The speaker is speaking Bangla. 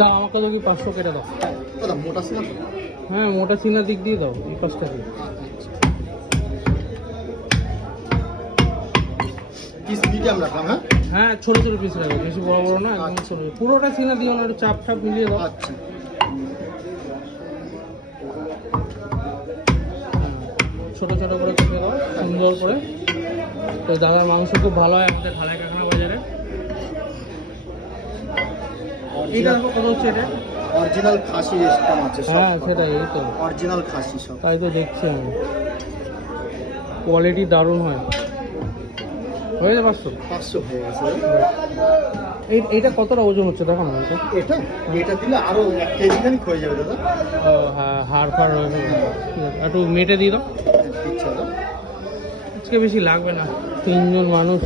দাও আমাকে তো কি 500 কেটে দাও। দাদা মোটা সিনা তো? হ্যাঁ মোটা চিনার দিক দিয়ে দাও এই 5টা দিয়ে। পিস মিডিয়াম রাখলাম। হ্যাঁ হ্যাঁ ছোটো ছোটো পিস রাখো, বেশি বড় বড় না, একদম ছোটো। পুরোটা চিনা দিও না, একটু চাপ ঠাপ মিলিয়ে দাও। আচ্ছা ছোটো ছোটো করে কেটে দাও সুন্দর করে। তো দাদার মাংস খুব ভালো হয় আমাদের ঢালাই কারখানা বাজারে। এইটা কত হচ্ছে এটা? অরিজিনাল খাসি রেস্টুরেন্ট আছে সব। হ্যাঁ সেটাই, এই তো অরিজিনাল খাসি সব। তাই তো দেখছি আমি, কোয়ালিটি দারুণ হয়। হয়ে যাবে 500? 500 হয়ে গেছে। এইটা কতটা ওজন হচ্ছে দেখো না এটা। এটা দিলে আরো 1 কেজি খানিক হয়ে যাবে দাদা। ও হ্যাঁ হাড় ফাড় হয়ে যাবে। ঠিক আছে একটু মেটে দিয়ে দাও। দিচ্ছি দাদা। আজকে বেশি লাগবে না, 3 জন মানুষ।